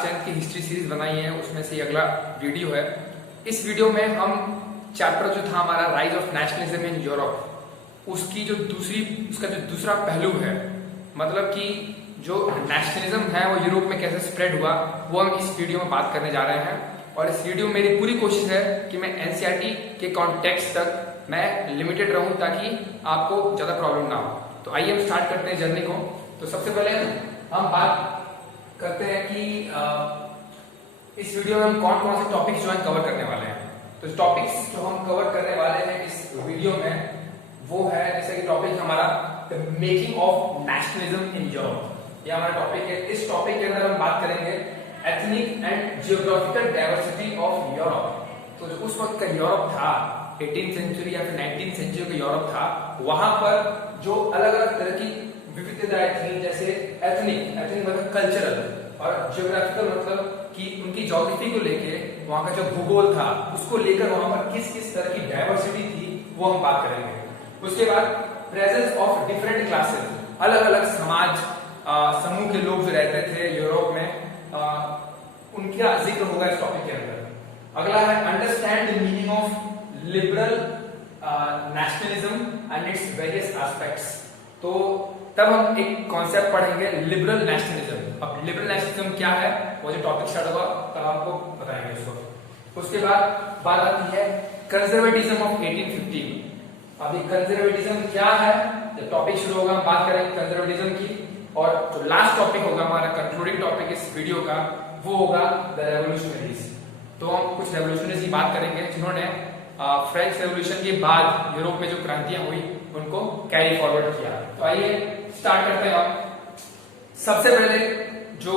Class 10 की history series बनाई है, उसमें से अगला वीडियो है। इस वीडियो में हम चैप्टर जो था हमारा rise of nationalism in Europe, उसका जो दूसरा पहलू है, मतलब कि जो नेशनलिज्म है वो यूरोप में कैसे स्प्रेड हुआ, वो हम इस वीडियो में बात करने जा रहे हैं। और इस वीडियो में मेरी पूरी कोशिश है कि मैं एनसीईआरटी के कॉन्टेक्स्ट तक मैं लिमिटेड रहूं ताकि आपको ज़्यादा प्रॉब्लम ना हो। तो आइए हम स्टार्ट करते हैं जर्नी को। तो सबसे पहले हम बात करते हैं कि इस वीडियो में हम कौन कौन से टॉपिक्स जो है कवर करने वाले हैं। तो टॉपिक्स जो हम कवर करने वाले हैं इस वीडियो में वो है, जैसे कि टॉपिक हमारा the making of nationalism in Europe, ये हमारा टॉपिक है। इस टॉपिक के अंदर हम बात करेंगे ethnic and geographical diversity of Europe. तो जो उस वक्त का यूरोप था, 18th सेंचुरी या फिर 19th सेंचुरी का यूरोप था, वहां पर जो अलग अलग तरह की विविधताएं थी, जैसे एथनिक मतलब कल्चरल, और जियोग्राफिकल मतलब कि उनकी ज्योग्राफी को लेके वहां का जो भूगोल था उसको लेकर वहां पर किस किस तरह की डाइवर्सिटी थी वो हम बात करेंगे। उसके बाद प्रेजेंस ऑफ डिफरेंट क्लासेस, अलग अलग समाज समूह के लोग जो रहते थे यूरोप में, उनका जिक्र होगा इस टॉपिक के अंदर। अगला है understand the meaning of liberal nationalism and its various aspects. तो तब हम एक कॉन्सेप्ट पढ़ेंगे लिबरल नेशनलिज्म। अब लिबरल नेशनलिज्म क्या है वो जो टॉपिक स्टार्ट होगा तब आपको बताएंगे उसको। उसके बाद बात आती है कंजर्वेटिज्म ऑफ 1815। अभी कंजर्वेटिज्म क्या है, जब टॉपिक शुरू होगा हम बात करेंगे कंजर्वेटिज्म की। और जो लास्ट टॉपिक होगा हमारा कंक्लूडिंग टॉपिक इस वीडियो का, वो होगा द रेवोल्यूशनरीज। तो हम कुछ रेवोल्यूशनरीज की बात करेंगे जिन्होंने फ्रेंच रेवोल्यूशन के बाद यूरोप में जो क्रांतियां हुई उनको कैरी फॉरवर्ड किया। तो आइए स्टार्ट करते हैं। अब सबसे पहले जो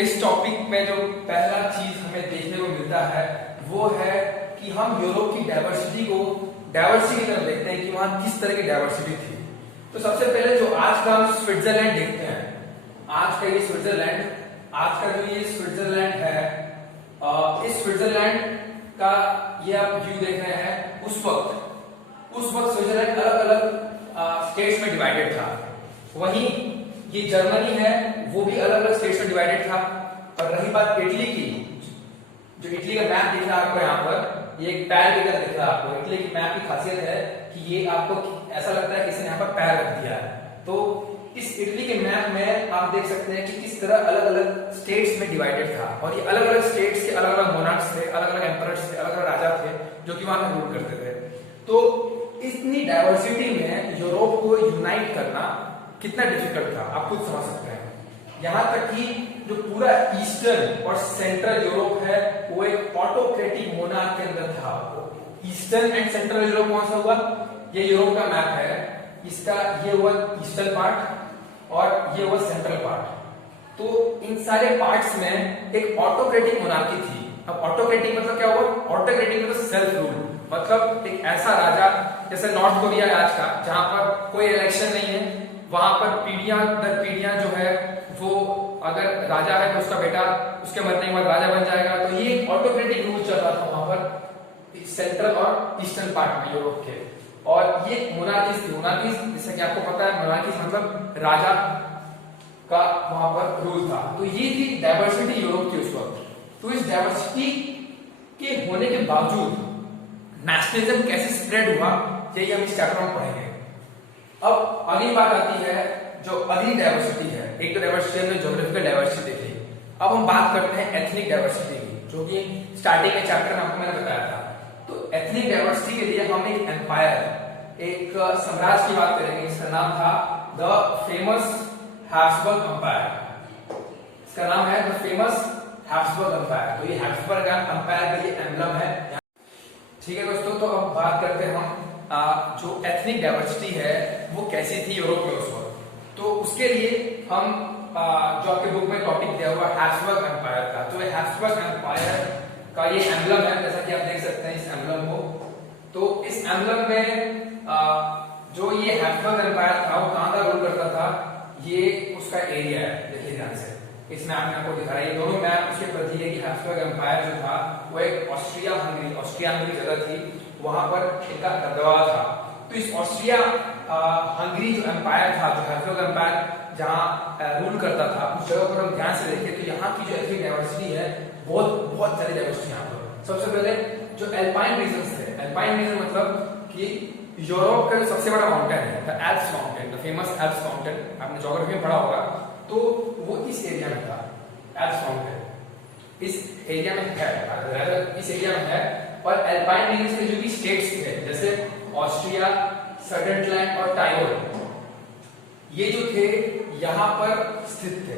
इस टॉपिक में जो पहला चीज हमें देखने को मिलता है वो है कि हम यूरोप की डाइवर्सिटी की तरफ देखते हैं कि वहां किस तरह की डाइवर्सिटी थी। तो सबसे पहले जो आज का हम स्विट्जरलैंड देखते हैं, आज का जो ये स्विट्जरलैंड है, इस स्विट्जरलैंड का ये आप व्यू देख रहे हैं। उस वक्त स्विट्जरलैंड अलग अलग स्टेट्स में डिवाइडेड था। वहीं ये जर्मनी है, वो भी अलग अलग स्टेट्स में डिवाइडेड था। और रही बात इटली की, जो इटली का मैप दिख रहा है आपको यहाँ पर, ये एक पैर की तरह दिख रहा है आपको। इटली की मैप की खासियत है कि ये आपको ऐसा लगता है किसी ने यहाँ पर पैर रख दिया है। तो इस इटली के मैप में आप देख सकते हैं कि किस तरह अलग अलग स्टेट्स में डिवाइडेड था। और ये अलग अलग स्टेट्स के अलग अलग मोनार्क्स थे, अलग अलग एम्परर्स थे, अलग अलग राजा थे जो कि वहां रूल करते थे। तो इतनी डाइवर्सिटी में यूरोप को यूनाइट करना कितना डिफिकल्ट था आप खुद समझ सकते हैं। यहां तक कि जो पूरा ईस्टर्न और सेंट्रल यूरोप है वो एक ऑटोक्रेटिक मोनार्क के अंदर था। ईस्टर्न एंड सेंट्रल यूरोप कौन सा हुआ, ये यूरोप का मैप है, इसका ये हुआ ईस्टर्न पार्ट और ये हुआ सेंट्रल पार्ट। तो इन सारे पार्ट्स में एक ऑटोक्रेटिक मोनार्की थी। अब ऑटोक्रेटिक मतलब क्या हुआ, ऑटोक्रेटिक मतलब सेल्फ रूल, मतलब एक ऐसा राजा जैसे नॉर्थ कोरिया है आज का, जहां पर कोई इलेक्शन नहीं है, वहां पर पीढ़ियां दर पीढ़ियां जो है वो अगर राजा है तो उसका बेटा उसके मरने के बाद राजा बन जाएगा। तो ये ऑटोक्रेटिक रूल चल रहा था वहां पर सेंट्रल और ईस्टर्न पार्ट में यूरोप के। और ये मोनार्कीज जैसे कि आपको पता है, मोनार्कीज मतलब राजा का वहां पर रूल था। तो ये थी डाइवर्सिटी यूरोप की उस वक्त। तो इस डाइवर्सिटी के होने के बावजूद नेशनलिज्म कैसे स्प्रेड हुआ, यही हम इस चैप्टर में पढ़ेंगे। अब अगली बात आती है जो अगली डाइवर्सिटी है। एक तो डाइवर्सिटी हमने ज्योग्राफिकल डाइवर्सिटी देखी, अब हम बात करते हैं एथनिक डाइवर्सिटी की, जो कि स्टार्टिंग के चैप्टर में आपको मैंने बताया था। तो एथनिक डाइवर्सिटी के लिए हम एक एम्पायर, एक साम्राज्य की बात करेंगे। इसका नाम था द फेमस हैब्सबर्ग एम्पायर। इसका नाम है द फेमस हैब्सबर्ग एम्पायर। तो ये हैब्सबर्ग एम्पायर का ये एम्बलम है। ठीक है दोस्तों, तो अब बात करते हैं हम जो एथनिक डाइवर्सिटी है वो कैसी थी यूरोप में उस वक्त। तो उसके लिए हम जो आपके बुक में टॉपिक दिया हुआ हैब्सबर्ग एम्पायर का, तो हैब्सबर्ग एम्पायर का ये एम्बलम है, जैसा कि आप देख सकते हैं इस एम्बलम को। तो इस एम्बलम में जो ये हैब्सबर्ग एम्पायर था वो कहां का रूल करता था, ये उसका एरिया है। देखिए ध्यान से, इस मैप में आपको दिखा रहा है, ये दोनों मैप उसके प्रति है कि हैब्सबर्ग एम्पायर जो था वो एक ऑस्ट्रिया हंगरी जगह थी, वहां पर इनका दबदबा था। तो इस ऑस्ट्रिया हंगरी जो एम्पायर था, जो हैब्सबर्ग एम्पायर, जहाँ रूल करता था, उस जगह पर हम ध्यान से देखें तो यहाँ की जो एथनिक डाइवर्सिटी है बहुत बहुत सारी डाइवर्सिटी यहाँ पर। सबसे पहले जो एल्पाइन रीजन्स थे, एल्पाइन रीजन मतलब कि यूरोप का जो सबसे बड़ा माउंटेन है the Alps mountain, the famous Alps mountain, आपने ज्योग्राफी में पढ़ा होगा, तो वो इस एरिया में था। एल्प्स माउंटेन इस एरिया में है, इस एरिया में है। और एल्पाइन रीजन के जो भी स्टेट्स थे जैसे ऑस्ट्रिया, सडरलैंड और टाइरोल, ये जो थे यहाँ पर स्थित थे।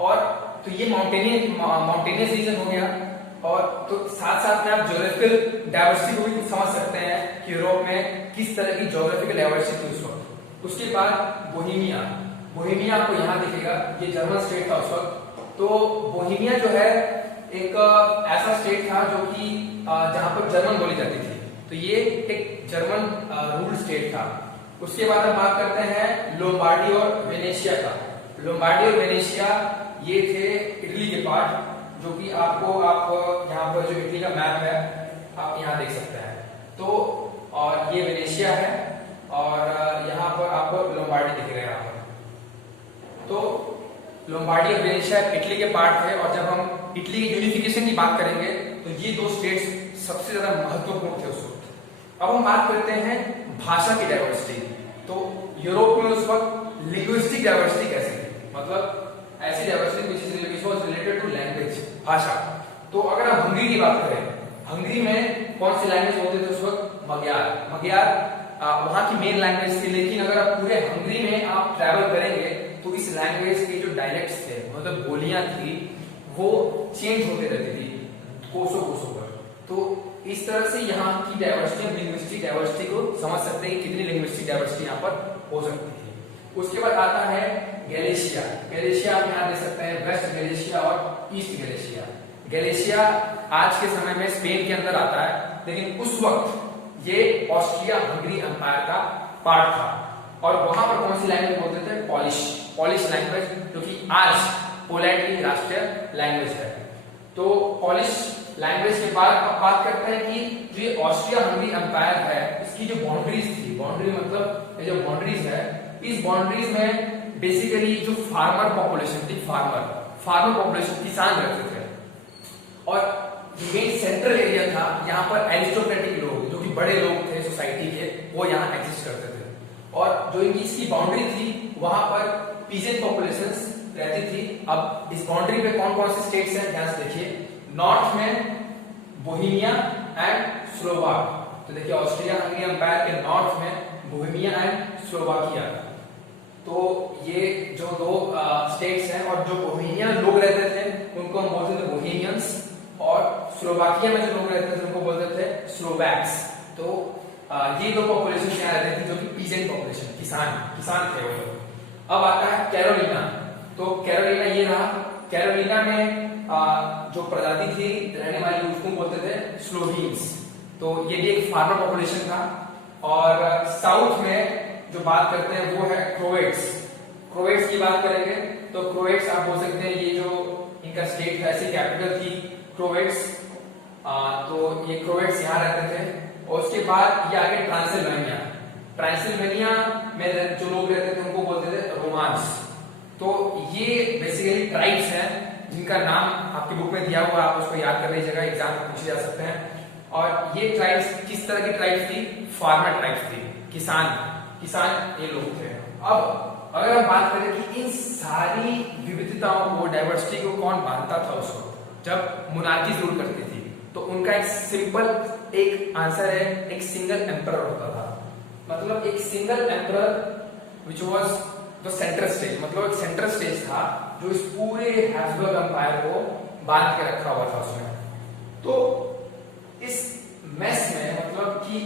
और तो ये माउंटेनियस रीजन हो गया। और तो साथ साथ में आप ज्योग्राफिकल डाइवर्सिटी को भी समझ सकते हैं कि यूरोप में किस तरह की ज्योग्राफिकल डाइवर्सिटी थी उस वक्त। उसके बाद बोहेमिया, बोहेमिया आपको यहाँ दिखेगा, ये जर्मन स्टेट था उस वक्त। तो बोहेमिया जो है एक ऐसा स्टेट था जो कि जहाँ पर जर्मन बोली जाती थी, तो ये एक जर्मन रूल स्टेट था। उसके बाद हम बात करते हैं लोम्बार्डी और वेनेशिया का। लोम्बार्डी और वेनेशिया ये थे इटली के पार्ट, जो कि आप यहाँ पर जो इटली का मैप है आप यहाँ देख सकते हैं। तो और ये वेनेशिया है और यहाँ पर आपको लोम्बार्डी दिख रहा है यहाँ पर। तो लोम्बार्डी और वेनेशिया इटली के पार्ट थे। और जब हम इटली की यूनिफिकेशन की बात करेंगे तो ये दो स्टेट्स सबसे ज्यादा महत्वपूर्ण थे उस वक्त। अब हम बात करते हैं भाषा की डाइवर्सिटी। तो यूरोप में उस वक्त लिंग्विस्टिक डाइवर्सिटी कैसे थी, मतलब ऐसी diversity which was related to language, भाषा। तो अगर हम हंगरी की बात करें, हंगरी में कौन सी लैंग्वेज बोलते थे उस वक्त? मग्यार वहां की मेन लैंग्वेज थी। लेकिन अगर आप पूरे हंगरी में आप ट्रैवल करेंगे तो इस लैंग्वेज के जो डायलेक्ट्स थे, मतलब बोलियां थी, वो चेंज होते रहती थी कोसों पर। तो इस तरह से यहाँ की डाइवर्सिटी, लिंग्विस्टिक डाइवर्सिटी को समझ सकते हैं कि कितनी लिंग्विस्टिक डाइवर्सिटी यहाँ पर हो सकती थी। उसके बाद आता है गैलिशिया। गैलिशिया आप यहाँ देख सकते हैं, वेस्ट गैलिशिया और ईस्ट गैलिशिया। गैलिशिया आज के समय में स्पेन के अंदर आता है, लेकिन उस वक्त ये ऑस्ट्रिया हंगरी एम्पायर का पार्ट था। और वहां पर कौन सी लैंग्वेज बोलते थे? पॉलिश लैंग्वेज, जो कि आज पोलैंड की राष्ट्रीय लैंग्वेज है। तो पॉलिश लैंग्वेज के बाद अब बात करते हैं कि जो ये ऑस्ट्रिया हंगरी एम्पायर है, इसकी जो बाउंड्रीज थी, बाउंड्री मतलब ये जो बाउंड्रीज है, इस बाउंड्रीज में बेसिकली जो फार्मर पॉपुलेशन थी, फार्मर पॉपुलेशन, किसान रहते थे। और मेन सेंट्रल एरिया था, यहाँ पर एरिस्टोक्रेटिक लोग, जो कि बड़े लोग थे सोसाइटी के, वो यहाँ एग्जिस्ट करते थे। और जो इनकी इसकी बाउंड्री थी, वहां पर पीजेंट पॉपुलेशंस रहती थी। अब इस बाउंड्री पे कौन कौन से स्टेट्स हैं ध्यान से देखिए। नॉर्थ में बोहेमिया एंड स्लोवाक। तो देखिए ऑस्ट्रिया हंगरी एम्पायर के नॉर्थ में बोहेमिया एंड स्लोवाकिया। तो ये जो दो स्टेट्स हैं, और जो बोहेमिया लोग रहते थे उनको हम बोलते थे बोहेमियंस, और स्लोवाकिया में जो लोग रहते थे उनको बोलते थे स्लोवैक्स। तो ये दो पॉपुलेशन यहाँ रहती थी, जो कि पीजेंट पॉपुलेशन, किसान थे वो लोग। अब आता है कैरोलिना। तो कैरोलिना ये रहा। कैरोलिना में जो प्रजाति थी रहने वाली, उसको बोलते थे स्लोवीन्स। तो ये भी एक फार्मर पॉपुलेशन था। और साउथ में जो बात करते हैं वो है क्रोएट्स की बात करेंगे तो क्रोएट्स आप बोल सकते हैं, ये जो इनका स्टेट था, ऐसी कैपिटल थी क्रोएट्स। तो ये क्रोएट्स यहाँ रहते थे। और उसके बाद ये आगे ट्रांसिल्वेनिया में जो लोग रहते थे उनको बोलते थे रोमांस। तो ये बेसिकली ट्राइब्स हैं जिनका नाम आपकी बुक में दिया हुआ, आप उसको याद कर लीजिएगा, एग्जाम में पूछे जा सकते हैं। और ये ट्राइब्स किस तरह की ट्राइब्स थी? फार्मर ट्राइब्स थी, किसान ये लोग थे। अब अगर हम बात करें कि इन सारी विविधताओं को, डाइवर्सिटी को कौन बांधता था उस वक्त जब मोनार्कीज रूल करती थी, तो उनका एक सिंपल एक आंसर है, एक सिंगल एम्परर होता था। मतलब एक single emperor which was the central stage, मतलब एक सेंट्रल स्टेज था जो इस पूरे हैब्सबर्ग एम्पायर को बांध के रखा हुआ था उसमें। तो इस मेस में, मतलब कि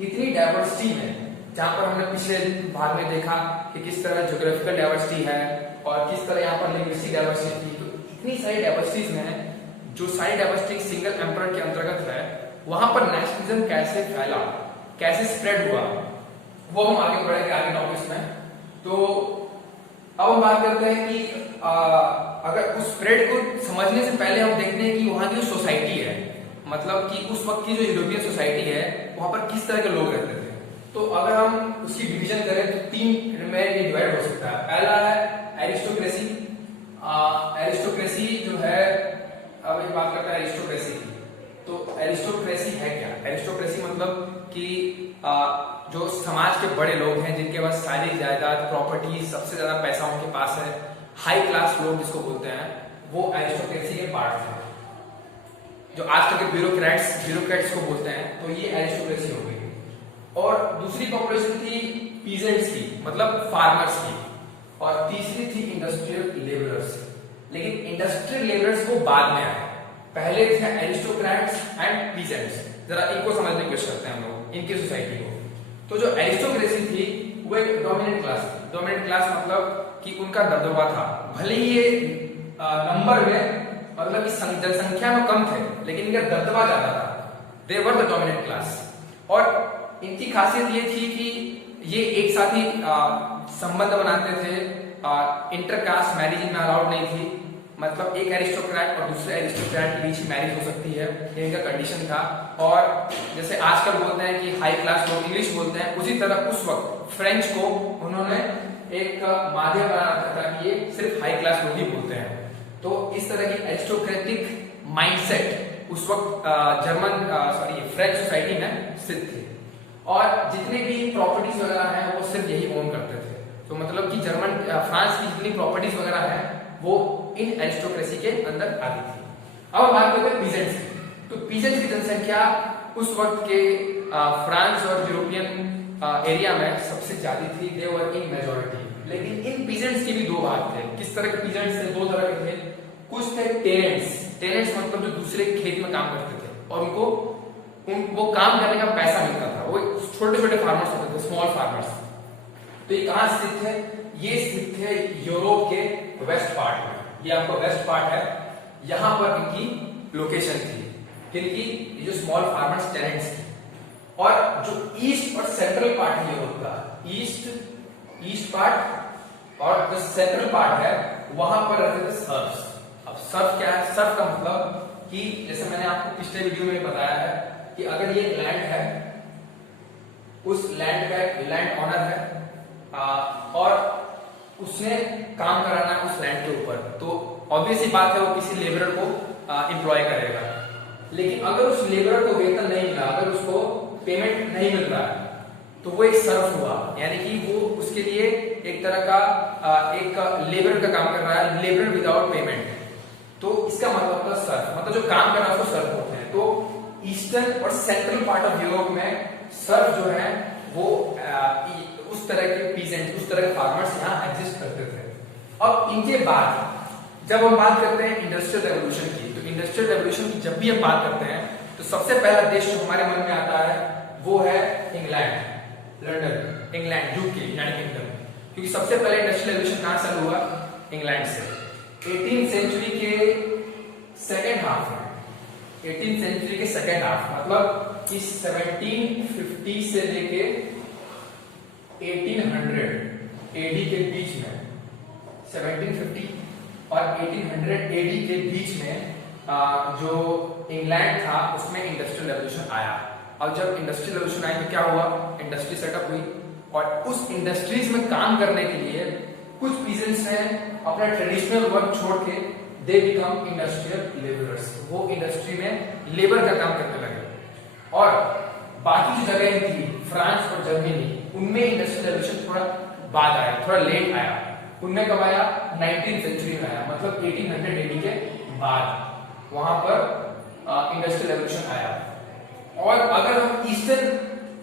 इतनी डाइवर्सिटी में, जहां पर हमने पिछले भाग में देखा कि किस तरह ज्योग्राफिकल डाइवर्सिटी है और किस तरह यहाँ पर लिंग्विस्टिक डाइवर्सिटी थी, तो इतनी सारी डाइवर्सिटीज में जो सारी डाइवर्सिटी सिंगल एम्परर के अंतर्गत है, वहां पर नेशनलिज्म कैसे फैला, कैसे स्प्रेड हुआ, वो हम आगे बढ़ेंगे आगे टॉपिक्स में। तो अब हम बात करते हैं कि अगर उस स्प्रेड को समझने से पहले हम देखते हैं कि वहां की जो सोसाइटी है, मतलब कि उस वक्त की जो यूरोपियन सोसाइटी है, वहां पर किस तरह के लोग रहते थे। तो अगर हम उसकी डिवीजन करें तो 3 में ये डिवाइड हो सकता है। पहला है एरिस्टोक्रेसी, एरिस्टोक्रेसी जो है, अब ये बात करते हैं एरिस्टोक्रेसी की। तो एरिस्टोक्रेसी है क्या? एरिस्टोक्रेसी मतलब कि जो समाज के बड़े लोग हैं, जिनके पास सारी जायदाद, प्रॉपर्टी, सबसे ज्यादा पैसा उनके पास है, हाई क्लास लोग जिसको बोलते हैं, वो एरिस्टोक्रेसी के पार्ट हैं। जो आजकल के ब्यूरोक्रेट्स को बोलते हैं, तो ये एरिस्टोक्रेसी हो गई। और दूसरी पॉपुलेशन थी पीजेंट्स की, मतलब फार्मर्स की, और तीसरी थी इंडस्ट्रियल लेबरर्स। लेकिन इंडस्ट्रियल लेबरर्स वो बाद में आए, पहले थे एरिस्टोक्रेट्स एंड पीजेंट्स। जरा इनको समझने की कोशिश करते हैं हम लोग, इनकी सोसाइटी को। तो जो एरिस्टोक्रेसी थी वो एक डोमिनेंट क्लास थी। डोमिनेंट क्लास मतलब कि उनका दबदबा था, भले ही ये नंबर में, मतलब जनसंख्या में कम थे, लेकिन इनका दबदबा ज्यादा था। दे वर द डोमिनेंट क्लास। और इनकी खासियत ये थी कि ये एक साथ ही संबंध बनाते थे, इंटरकास्ट मैरिज इनमें अलाउड नहीं थी, मतलब एक एरिस्टोक्रेट और दूसरे एरिस्टोक्रेट के बीच मैरिज हो सकती है, ये इनका कंडीशन था। और जैसे आजकल बोलते हैं कि हाई क्लास लोग इंग्लिश बोलते हैं, उसी तरह उस वक्त फ्रेंच को उन्होंने एक माध्यम बना रखा था कि ये सिर्फ हाई क्लास लोग ही बोलते हैं। तो इस तरह की एरिस्टोक्रेटिक माइंडसेट उस वक्त फ्रेंच सोसाइटी में स्थित थे। और जितने भी प्रॉपर्टीज वगैरह हैं वो सिर्फ यही ओन करते थे। तो मतलब कि फ्रांस की जितनी प्रॉपर्टीज वगैरह हैं वो इन एरिस्टोक्रेसी के अंदर आती थी। अब बात करते हैं पीजेंट्स की। तो पीजेंट्स की जनसंख्या उस वक्त के फ्रांस और यूरोपियन एरिया में सबसे ज्यादा थी, दे वर इन मेजॉरिटी। लेकिन इन पीजेंट्स के भी दो भाग थे। किस तरह के पीजेंट्स थे? दो तरह के थे। कुछ थे टेनेंट्स मतलब जो दूसरे खेत में काम करते थे और उनको वो काम करने का पैसा मिलता था। वो छोटे छोटे फार्मर्स होते थे, स्मॉल फार्मर्स। तो ये कहां स्थित थे? ये स्थित थे यूरोप के वेस्ट पार्ट में। ये आपका वेस्ट पार्ट है, यहां पर इनकी लोकेशन थी। किनकी? ये जो स्मॉल फार्मर्स, टेनेंट्स की। और जो ईस्ट और सेंट्रल पार्ट है यूरोप का, ईस्ट पार्ट और जो सेंट्रल पार्ट है, वहां पर रहते थे सर्फ्स। अब सर्फ क्या है? सर्फ का मतलब कि जैसे मैंने आपको पिछले वीडियो में बताया है कि अगर ये लैंड है, उस लैंड का एक लैंड ऑनर है और उसने काम कराना उस लैंड के ऊपर, तो ऑब्वियस ही बात है वो किसी लेबरर को एम्प्लॉय करेगा। लेकिन अगर उस लेबरर को वेतन नहीं मिला, अगर उसको पेमेंट नहीं मिल रहा है, तो वो एक सर्फ हुआ। यानी कि वो उसके लिए एक तरह का एक लेबर का काम कर रहा है, लेबर विदाउट पेमेंट। तो इसका मतलब था सर्फ, मतलब जो काम कर रहा है उसको सर्फ होते हैं। तो ईस्टर्न और सेंट्रल पार्ट ऑफ यूरोप में सर्फ जो है वो उस तरह के पीजेंट, उस तरह के फार्मर्स यहाँ एग्जिस्ट करते थे। अब इनके बाद जब हम बात करते हैं इंडस्ट्रियल रेवोल्यूशन की, तो इंडस्ट्रियल रेवोल्यूशन की जब भी हम बात करते हैं तो सबसे पहला देश जो हमारे मन में आता है वो है England, London, England, UK, United kingdom. क्योंकि सबसे पहले इंडस्ट्रियल रेवोल्यूशन कहां से हुआ? इंग्लैंड से। 18th सेंचुरी के सेकेंड हाफ में, 18th सेंचुरी के सेकेंड हाफ मतलब कि 1750 से लेके 1800 एडी के बीच में, 1750 और 1800 एडी के बीच में जो इंग्लैंड था उसमें इंडस्ट्रियल रेवोल्यूशन आया। अब जब इंडस्ट्रियल रेवोल्यूशन आई तो क्या हुआ? इंडस्ट्री सेटअप हुई और उस इंडस्ट्रीज में काम करने के लिए कुछ पीजेंट्स ने अपना ट्रेडिशनल वर्क छोड़ के दे बिकम इंडस्ट्रियल लेबरर्स। वो इंडस्ट्री में लेबर का काम करने लगे। और बाकी जो जगह थी फ्रांस और जर्मनी, उनमें इंडस्ट्रियल रेवोल्यूशन थोड़ा बाद आया, थोड़ा लेट आया। उनमें कब आया? 19th सेंचुरी में आया, मतलब 1800 एडी के बाद वहां पर इंडस्ट्रियल रेवोल्यूशन आया। और अगर हम ईस्टर्न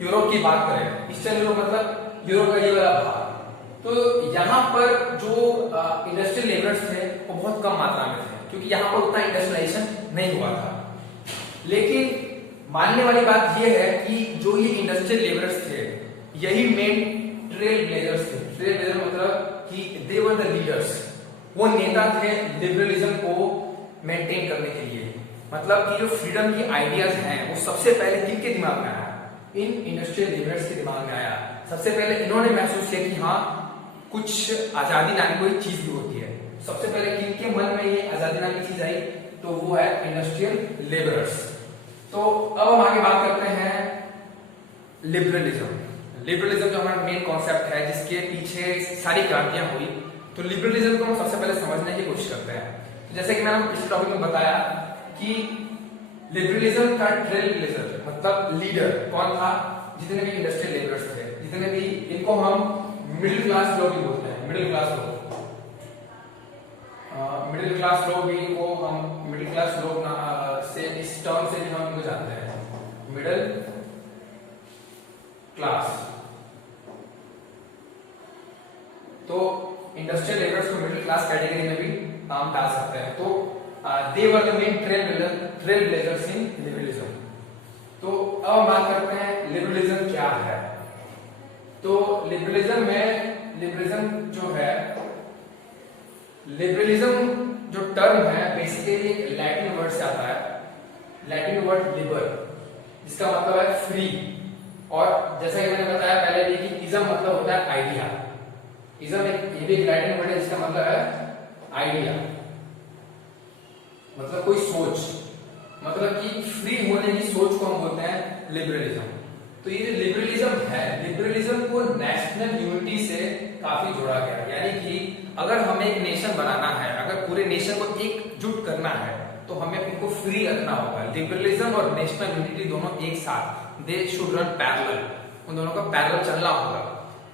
यूरोप की बात करें, ईस्टर्न यूरोप मतलब यूरोप का ये वाला भाग, तो यहाँ पर जो इंडस्ट्रियल लेबरर्स थे वो बहुत कम मात्रा में थे, क्योंकि यहाँ पर उतना इंडस्ट्रियलाइजेशन नहीं हुआ था। लेकिन मानने वाली बात यह है कि जो ये इंडस्ट्रियल लेबरर्स थे यही मेन ट्रेल ब्लेजर्स थे। ट्रेल ब्लेजर मतलब कि दे वर द लीडर्स, वो नेता थे लिबरलिज्म को मेंटेन करने के लिए। मतलब कि जो फ्रीडम की आइडियाज हैं वो सबसे पहले किनके दिमाग में आया? इन इंडस्ट्रियल लेबरर्स के दिमाग में आया। सबसे पहले इन्होंने महसूस किया कि हाँ, कुछ आजादी नाम की कोई चीज भी होती है। सबसे पहले किनके मन में ये आजादी नाम की चीज आई? तो वो है इंडस्ट्रियल लेबरर्स। तो अब हम आगे बात करते हैं लिबरलिज्म। लिबरलिज्म जो हमारा मेन कॉन्सेप्ट है, जिसके पीछे सारी क्रांतियां हुई, तो लिबरलिज्म को हम सबसे पहले समझने की कोशिश करते हैं। तो जैसे कि मैंने पिछले टॉपिक में बताया कि लिबरलिज्म का ट्रेलब्लेजर मतलब लीडर कौन था, जितने भी इंडस्ट्रियल लेबरर्स थे, जितने भी, इनको हम मिडिल क्लास लोग भी बोलते हैं, मिडिल क्लास लोग, मिडिल क्लास लोग भी को हम मिडिल क्लास लोग से इस टर्म से भी हम इनको जानते हैं, मिडिल क्लास। तो इंडस्ट्रियल लेबरर्स को मिडिल क्लास कैटेगरी में भी हम डाल सकते हैं। तो they were the main trailblazers in liberalism. तो अब हम बात करते हैं लिबरलिज्म क्या है। तो लिबरलिज्म में, लिबरलिज्म जो है, लिबरलिज्म जो टर्म है बेसिकली एक लैटिन वर्ड से आता है, लैटिन वर्ड लिबर, जिसका मतलब है फ्री। और जैसा कि मैंने बताया पहले भी कि इज्म मतलब होता है आइडिया। इज्म ये भी एक लैटिन वर्ड है जिसका मतलब है आइडिया, मतलब कोई सोच, मतलब कि फ्री होने की सोच को हम बोलते हैं लिबरलिज्म। तो ये जो लिबरलिज्म है, लिबरलिज्म को नेशनल यूनिटी से काफी जोड़ा गया है। यानी कि अगर हमें एक नेशन बनाना है, अगर पूरे नेशन को एकजुट करना है, तो हमें उनको फ्री रखना होगा। लिबरलिज्म और नेशनल यूनिटी दोनों एक साथ, दे शुड रन पैरेलल, उन दोनों का पैरेलल चलना होगा।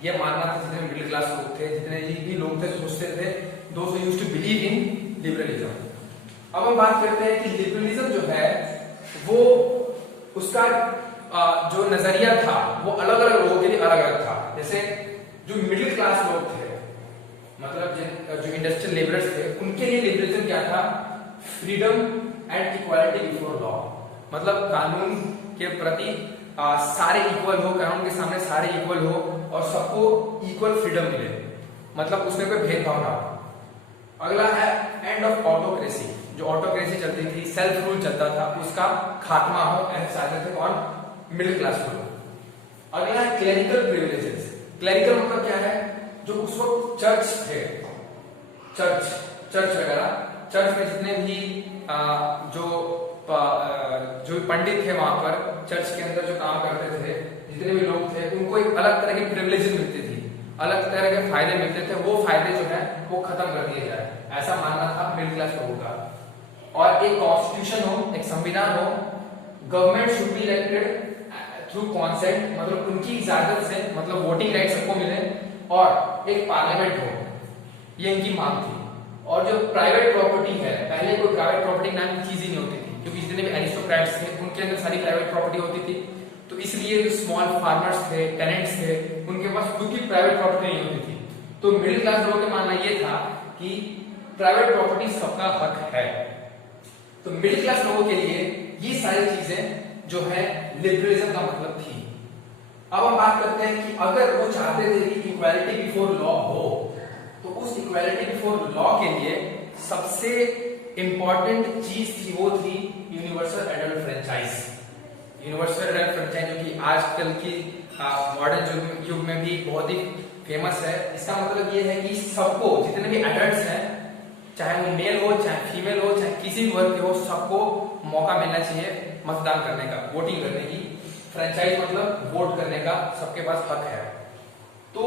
ये मानना था जितने मिडिल क्लास लोग थे, जितने भी लोग थे सोचते थे, those who used to believe in liberalism. अब हम बात करते हैं कि लिबरलिज्म जो है वो, उसका जो नजरिया था वो अलग अलग लोगों के लिए अलग अलग था। जैसे जो मिडिल क्लास लोग थे, मतलब जो इंडस्ट्रियल लेबरर्स थे, उनके लिए लिबरलिज्म क्या था? Freedom and equality before law, मतलब कानून के प्रति सारे इक्वल हो, कानून के सामने सारे इक्वल हो और सबको इक्वल फ्रीडम मिले, मतलब उसमें कोई भेदभाव ना हो। अगला है एंड ऑफ ऑटोक्रेसी, जो ऑटोक्रेसी चलती थी, सेल्फ रूल चलता था, उसका खात्मा हो, ऐसे चाहते थे कौन? मिडिल क्लास लोग। अगला है क्लेरिकल प्रिविलेजेस। क्लेरिकल मतलब क्या है? जो उस वक्त चर्च थे, चर्च वगैरह, चर्च में जितने भी जो पंडित थे वहां पर, चर्च के अंदर जो काम करते थे, जितने भी लोग थे, उनको एक अलग तरह की प्रिविलेजेस मिलती थी, अलग तरह के फायदे मिलते थे। वो फायदे जो है वो खत्म कर दिए जाए, ऐसा मानना था मिडिल क्लास लोगों का। और एक कॉन्स्टिट्यूशन हो, एक संविधान हो, government should be elected through consent, मतलब उनकी इजाजत से, मतलब वोटिंग राइट सबको मिले, और एक पार्लियामेंट हो, ये इनकी मांग थी। और जो प्राइवेट प्रॉपर्टी है, पहले कोई प्राइवेट प्रॉपर्टी नाम की चीज ही नहीं होती थी, क्योंकि जितने भी एरिस्टोक्रेट्स थे उनके अंदर सारी प्राइवेट प्रॉपर्टी होती थी। तो इसलिए जो स्मॉल फार्मर्स थे, टेनेंट्स थे, उनके पास खुद की प्राइवेट प्रॉपर्टी नहीं होती थी। तो मिडिल क्लास लोगों का मानना ये था कि प्राइवेट प्रॉपर्टी सबका हक है। तो मिडिल क्लास लोगों के लिए ये सारी चीजें जो है लिबरलिज्म का मतलब थी। अब हम बात करते हैं कि अगर वो चाहते थे कि इक्वालिटी बिफोर लॉ हो, तो उस इक्वालिटी बिफोर लॉ के लिए सबसे इंपॉर्टेंट चीज थी, वो थी universal adult franchise. Universal adult franchise जो कि आजकल की मॉडर्न युग में भी बहुत ही फेमस है। इसका मतलब ये है कि सबको, जितने भी एडल्ट्स हैं, चाहे वो मेल हो, चाहे फीमेल हो, चाहे किसी भी वर्ग के हो, सबको मौका मिलना चाहिए मतदान करने का, वोटिंग करने की। फ्रेंचाइज मतलब वोट करने का सबके पास हक है। तो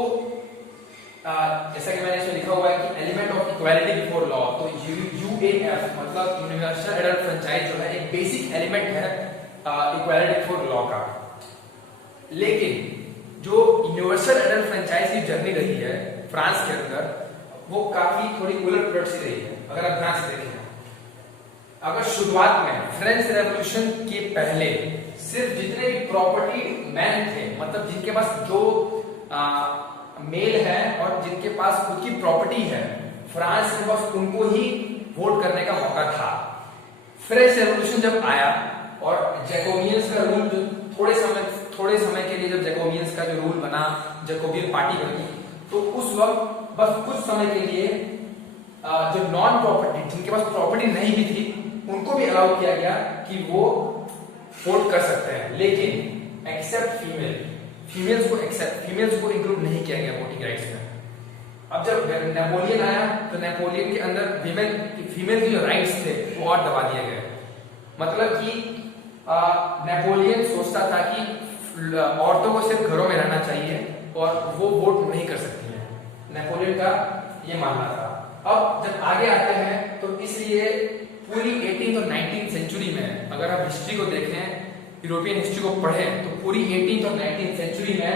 जैसा कि मैंने इसमें लिखा हुआ है कि element of equality before law, तो यूएएफ मतलब यूनिवर्सल एडल्ट फ्रेंचाइज जो है एक बेसिक एलिमेंट है इक्वालिटी बिफोर लॉ का। लेकिन जो यूनिवर्सल एडल्ट फ्रेंचाइज की जर्नी रही है फ्रांस के अंदर, वो काफी थोड़ी उलट पुलट सी रही है। अगर आप ध्यान से देखें, अगर शुरुआत में फ्रेंच रेवोल्यूशन के पहले सिर्फ जितने भी प्रॉपर्टी मैन थे, मतलब जिनके पास जो मेल है और जिनके पास खुद की प्रॉपर्टी है, फ्रांस के पास उनको ही वोट करने का मौका था। फ्रेंच रेवोल्यूशन जब आया और जैकोबियंस का रूल थोड़े समय के लिए जब जैकोबियंस का जो रूल बना, जैकोबियन पार्टी बनी, तो उस वक्त बस कुछ समय के लिए जो नॉन प्रॉपर्टी, जिनके पास प्रॉपर्टी नहीं भी थी, उनको भी अलाउ किया गया कि वो वोट कर सकते हैं, लेकिन एक्सेप्ट फीमेल्स को इंक्लूड नहीं किया गया वोटिंग राइट्स में। अब जब नेपोलियन आया तो नेपोलियन के अंदर फीमेल के जो राइट्स थे वो और दबा दिए गए। मतलब कि नेपोलियन सोचता था कि औरतों को सिर्फ घरों में रहना चाहिए और वो वोट नहीं कर सकती हैं। नेपोलियन का ये मानना था। अब जब आगे आते हैं तो इसलिए पूरी 18th और 19th सेंचुरी में अगर हम हिस्ट्री को देखें, यूरोपियन हिस्ट्री को पढ़ें, तो पूरी 18th और 19th सेंचुरी में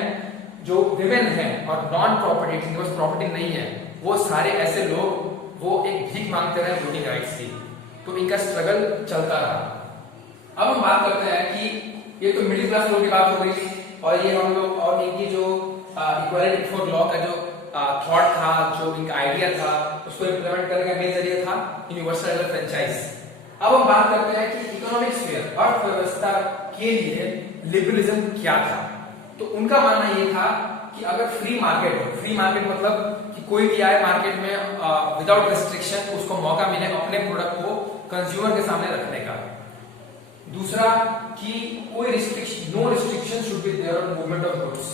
जो विमेन है और नॉन प्रॉपर्टी, जिनके पास प्रॉपर्टी नहीं है, वो सारे ऐसे लोग वो एक भीख मांगते रहे वोटिंग राइट्स की, तो इनका स्ट्रगल चलता रहा। अब हम बात करते हैं कि ये तो मिडिल क्लास लोगों की बात हो गई, और ये हम लोग और इनकी जो इक्वालिटी बिफोर लॉ का जो थॉट था, जो इनका आइडिया था, उसको इम्प्लीमेंट करने का मेन जरिया था यूनिवर्सल फ्रेंचाइज। अब हम बात करते हैं कि इकोनॉमिक स्फीयर, अर्थव्यवस्था के लिए लिबरलिज्म क्या था। तो उनका मानना ये था कि अगर फ्री मार्केट हो, फ्री मार्केट मतलब कि कोई भी आए मार्केट में विदाउट रिस्ट्रिक्शन, उसको मौका मिले अपने प्रोडक्ट को कंज्यूमर के सामने रखने का। दूसरा कि कोई restriction, no restriction should be there on movement of goods.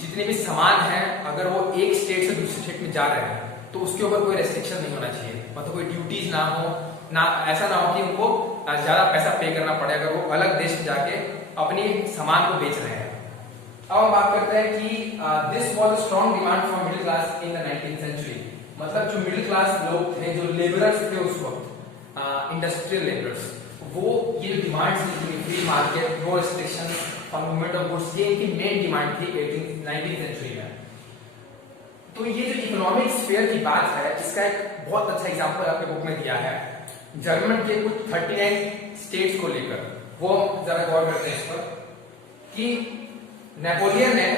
जितने भी सामान हैं अगर वो एक स्टेट से दूसरे स्टेट में जा रहे हैं तो उसके ऊपर कोई रेस्ट्रिक्शन नहीं होना चाहिए, मतलब कोई ड्यूटीज ना हो, ना ऐसा ना हो कि उनको ज्यादा पैसा पे करना पड़े अगर वो अलग देश में जाके अपनी सामान को बेच रहे हैं। अब हम बात करते हैं कि this was a strong demand from middle class in the 19th century. मतलब जो मिडिल क्लास लोग थे, जो लेबरर्स थे उस वक्त, इंडस्ट्रियल लेबरर्स, वो ये डिमांड्स थी, फ्री मार्केट, नो रिस्ट्रिक्शन और मूवमेंट ऑफ गुड्स, ये इनकी मेन डिमांड थी 19th सेंचुरी में। तो ये जो इकोनॉमिक स्फीयर की बात है, इसका एक बहुत अच्छा एग्जांपल आपके बुक में दिया है जर्मन के कुछ 39 स्टेट्स को लेकर। वो जरा गौर करते हैं इस पर कि नेपोलियन ने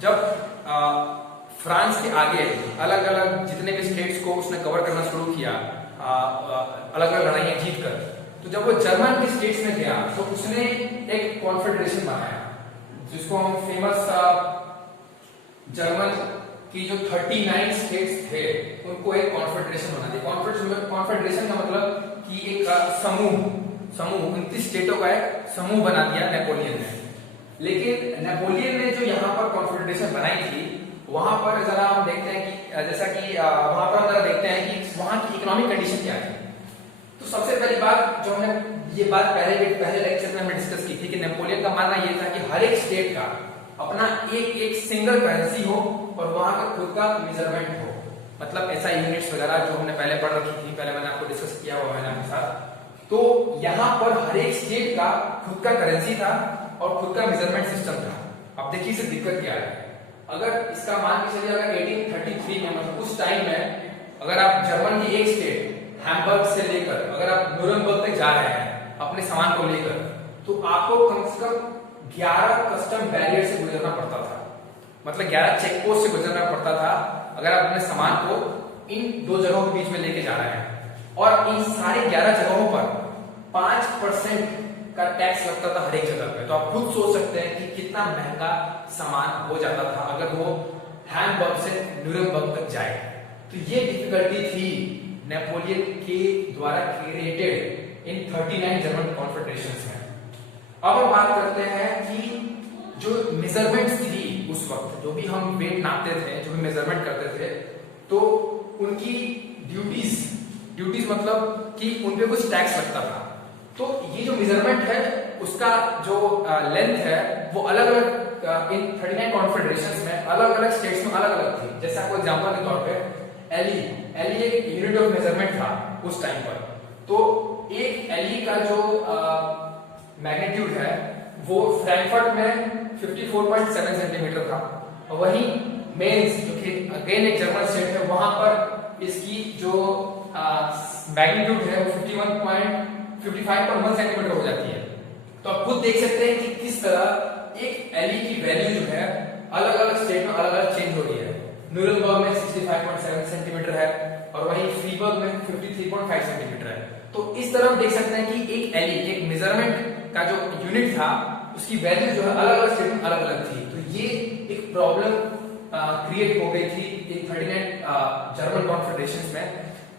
जब फ्रांस के आगे अलग अलग जितने भी स्टेट्स को उसने कवर करना शुरू किया, अलग अलग लड़ाइयां जीतकर, तो जब वो जर्मन के स्टेट्स में गया तो उसने एक कॉन्फेडरेशन बनाया, जिसको हम फेमस जर्मन की जो 39 स्टेट्स थे उनको एक कॉन्फेडरेशन बना दिया। कॉन्फेडरेशन का मतलब कि एक समूह 29 स्टेटों का एक समूह बना दिया नेपोलियन ने। लेकिन नेपोलियन ने जो यहाँ पर कॉन्फेडरेशन बनाई थी, वहां पर जरा हम देखते हैं कि जैसा कि वहां पर हम जरा देखते हैं कि वहां की इकोनॉमिक कंडीशन क्या है। तो सबसे पहली बात जो हमने ये बात पहले लेक्चर में हमने डिस्कस की थी कि नेपोलियन का मानना ये था कि हर एक स्टेट का अपना एक सिंगल करेंसी हो और वहां का खुद का मेजरमेंट हो, मतलब ऐसा यूनिट्स वगैरह जो हमने पहले पढ़ रखी थी, पहले मैंने आपको डिस्कस किया हुआ है आपके साथ। तो यहाँ पर हर एक स्टेट का खुद का करेंसी था और खुद का मेजरमेंट सिस्टम था। अब देखिए इससे दिक्कत क्या है। अगर इसका मान के चलिए अगर 1833 में, मतलब उस टाइम में, अगर आप जर्मन की एक स्टेट हैम्बर्ग से लेकर अगर आप न्यूरनबर्ग तक जा रहे हैं अपने सामान को लेकर, तो आपको कम से कम 11 कस्टम बैरियर से गुजरना पड़ता था, मतलब 11 चेक पोस्ट से गुजरना पड़ता था अगर आप अपने सामान को इन दो जगहों के बीच में लेके जा रहे हैं। और इन सारे 11 जगहों पर 5% का टैक्स लगता था हर एक जगह पे। तो आप खुद सोच सकते हैं कि कितना महंगा सामान हो जाता था अगर वो हैम्बर्ग से न्यूरनबर्ग तक जाए। तो ये डिफिकल्टी थी नेपोलियन के द्वारा क्रिएटेड इन 39 जर्मन कॉन्फेडरेशंस में। अब हम बात करते हैं कि जो मेजरमेंट्स थी उस वक्त, जो भी हम वेट नापते थे, जो भी मेजरमेंट करते थे, तो उनकी ड्यूटीज मतलब कि उन पे कुछ टैक्स लगता था। तो ये जो मेजरमेंट है उसका जो लेंथ है वो अलग अलग इन 39 कॉन्फेडरेशंस में अलग अलग स्टेट्स में अलग अलग थी। जैसे आपको एग्जांपल के तौर पे एली एक यूनिट ऑफ मेजरमेंट था उस टाइम पर। तो एक एली का जो मैग्नीट्यूड है वो फ्रैंकफर्ट में 54.7 सेंटीमीटर था, और वहीं मेन्स जो कि अगेन एक जर्मन स्टेट है, वहां पर इसकी जो मैग्नीट्यूड है वो 55.1 सेंटीमीटर हो जाती है। तो आप खुद देख सकते हैं कि किस तरह एक एली की वैल्यू जो है अलग अलग स्टेट में अलग अलग चेंज हो रही है। न्यूरनबर्ग में 65.7 सेंटीमीटर है और वहीं फ्रीबर्ग में 53.5 सेंटीमीटर है। तो इस तरह हम देख सकते हैं कि एक एली, एक मेजरमेंट का जो यूनिट था उसकी वैल्यू जो है अलग अलग स्टेट में अलग अलग थी। तो ये एक प्रॉब्लम क्रिएट हो गई थी इन 39 जर्मन कॉन्फेडरेशंस में,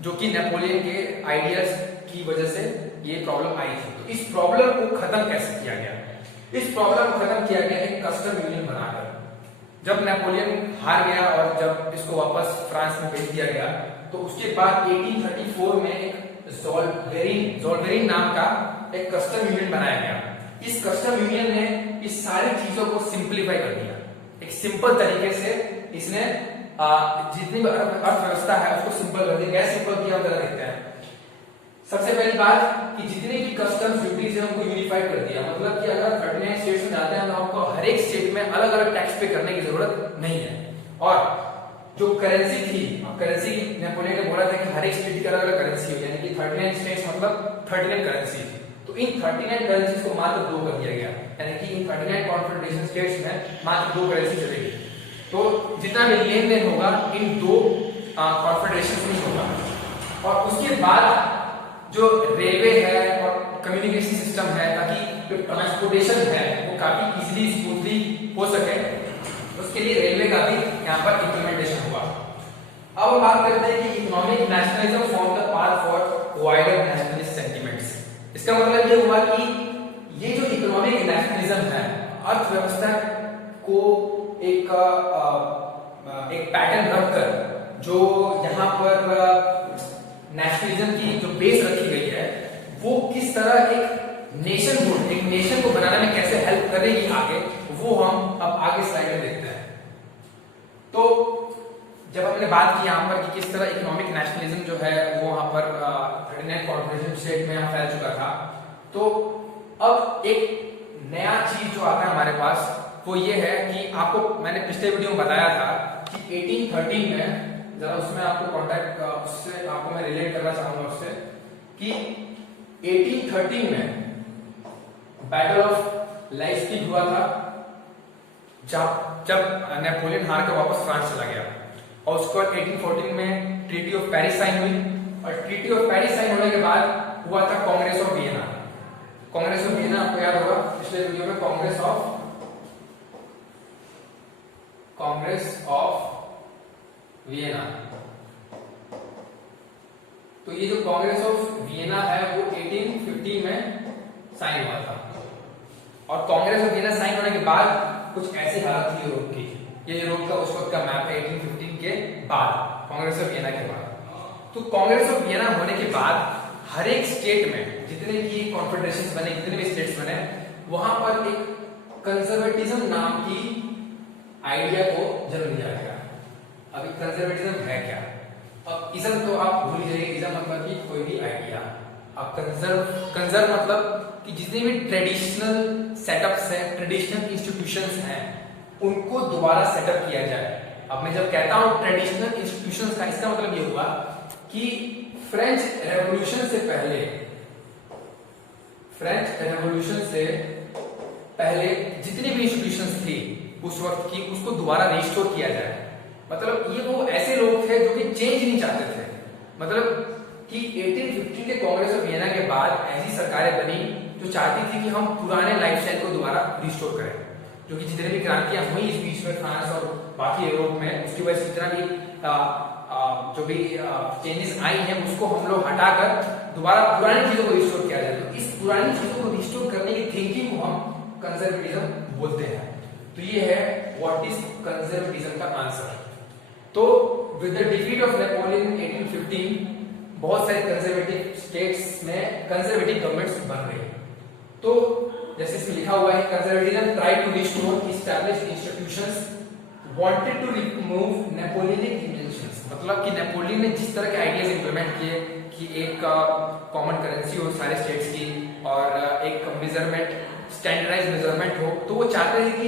जो कि नेपोलियन के आइडियाज की वजह से ये प्रॉब्लम आई थी। तो इस प्रॉब्लम को खत्म कैसे किया गया? इस प्रॉब्लम को खत्म किया गया एक कस्टम यूनियन बनाकर। जब नेपोलियन हार गया और जब इसको वापस फ्रांस में भेज दिया गया, तो उसके बाद 1834 में एक ज़ोल्वेरिन नाम का एक कस्टम यूनियन बनाया गया। इस कस्टम यूनियन ने इस सारी चीजों को सिंप्लीफाई कर दिया। एक सिंपल तरीके से इसने जितनी भी अर्थव्यवस्था है उसको सिंपल कर दिया। कैसे सिंपल किया जरा देखते हैं। सबसे पहली बात कि जितने भी कस्टम्स ड्यूटीज है उनको यूनिफाइड कर दिया। मतलब कि अगर 39 स्टेट्स में जाते हैं तो आपको हर एक स्टेट में अलग अलग टैक्स पे करने की जरूरत नहीं है। और जो करेंसी थी, अब करेंसी नेपोलियन ने बोला था कि हर एक स्टेट की अलग अलग करेंसी हो, यानी कि 39 स्टेट्स मतलब 39 करेंसी। तो इन 39 करेंसीज को मात्र 2 कर दिया गया, यानी कि इन 39 कॉन्फेडरेशन स्टेट्स में मात्र 2 करेंसी चलेगी। तो जितना भी लेन देन होगा इन 2 कॉन्फेडरेशन में होगा। और उसके बाद जो रेलवे है और कम्युनिकेशन सिस्टम है, ताकि जो ट्रांसपोर्टेशन है वो काफी इजीली स्मूथली हो सके, उसके लिए रेलवे का भी यहाँ पर इंप्लीमेंटेशन हुआ। अब हम बात करते हैं कि economic nationalism form the path for wider nationalist sentiments. इसका मतलब ये हुआ कि ये जो इकोनॉमिक नेशनलिज्म है, अर्थव्यवस्था को एक पैटर्न रखकर जो यहाँ पर नेशनलिज्म की जो बेस रखी गई है, वो किस तरह एक नेशन को बनाने में कैसे हेल्प करेगी आगे, वो हम अब आगे स्लाइड में देखते हैं। तो जब हमने बात की यहाँ पर कि किस तरह इकोनॉमिक नेशनलिज्म जो है वो वहां पर 39 कॉर्पोरेशन स्टेट में यहाँ फैल चुका था, तो अब एक नया चीज जो आता है हमारे पास वो ये है कि आपको मैंने पिछले वीडियो में बताया था कि 1813 में, जरा उसमें आपको कॉन्टेक्ट उससे आपको मैं रिलेट करना चाहूंगा उससे, कि 1813 में बैटल ऑफ लाइप्ज़िग हुआ था, जब नेपोलियन हार कर वापस फ्रांस चला गया। और उसके बाद 1814 में ट्रीटी ऑफ पेरिस साइन हुई, और ट्रीटी ऑफ पेरिस साइन होने के बाद हुआ था Congress of Vienna. Congress of Vienna आपको याद होगा पिछले वीडियो में, कांग्रेस ऑफ वियना। तो ये जो कांग्रेस ऑफ वियना है वो 1815 में साइन हुआ था। और कांग्रेस ऑफ वियना साइन होने के बाद कुछ ऐसी हालत थी यूरोप की, ये यूरोप का उस वक्त का मैप है 1815 के बाद, कांग्रेस ऑफ वियना के बाद। तो कांग्रेस ऑफ वियना होने के बाद हर एक स्टेट में जितने भी कॉन्फेडरेशंस बने, जितने भी स्टेट्स बने, वहां पर एक कंजर्वेटिज्म नाम की आइडिया को जन्म दिया गया। अभी कंजर्वेटिज्म है क्या? अब इज्म तो आप भूल जाइए, इज्म मतलब कि कोई भी आइडिया। अब कंजर्व मतलब कि जितने भी ट्रेडिशनल सेटअप्स हैं, ट्रेडिशनल इंस्टीट्यूशंस हैं, उनको दोबारा सेटअप किया जाए। अब मैं जब कहता हूं ट्रेडिशनल इंस्टीट्यूशंस का, इसका मतलब ये हुआ कि फ्रेंच रेवोल्यूशन से पहले जितनी भी इंस्टीट्यूशंस थी उस वक्त की, उसको दोबारा रिस्टोर किया जाए। मतलब ये वो ऐसे लोग थे जो कि चेंज नहीं चाहते थे। मतलब कि 1815 के कांग्रेस ऑफ वियना के बाद ऐसी सरकारें बनी जो चाहती थी कि हम पुराने लाइफस्टाइल को दोबारा रिस्टोर करें, जो कि जितने भी क्रांतियां हुई इस बीच में फ्रांस और बाकी यूरोप में, उसकी वजह से जितना भी जो भी चेंजेस आई हैं उसको हम लोग हटाकर दोबारा पुरानी चीजों को रिस्टोर किया जाए। तो इस पुरानी चीजों को रिस्टोर करने की थिंकिंग को हम कंजर्वेटिज्म बोलते हैं। तो ये है व्हाट इज कंजर्वेटिज्म का आंसर। तो with the defeat of Napoleon 1815 बहुत सारे कंजर्वेटिव स्टेट्स में कंजर्वेटिव गवर्नमेंट्स बन रही है। तो जैसे इसमें लिखा हुआ है, conservatism tried to restore established institutions, wanted to remove Napoleonic inventions. मतलब कि नेपोलियन ने जिस तरह के आइडियाज इंप्लीमेंट किए कि एक कॉमन करेंसी हो सारे स्टेट्स की और एक मेजरमेंट, स्टैंडर्डाइज्ड मेजरमेंट हो, तो वो चाहते थे कि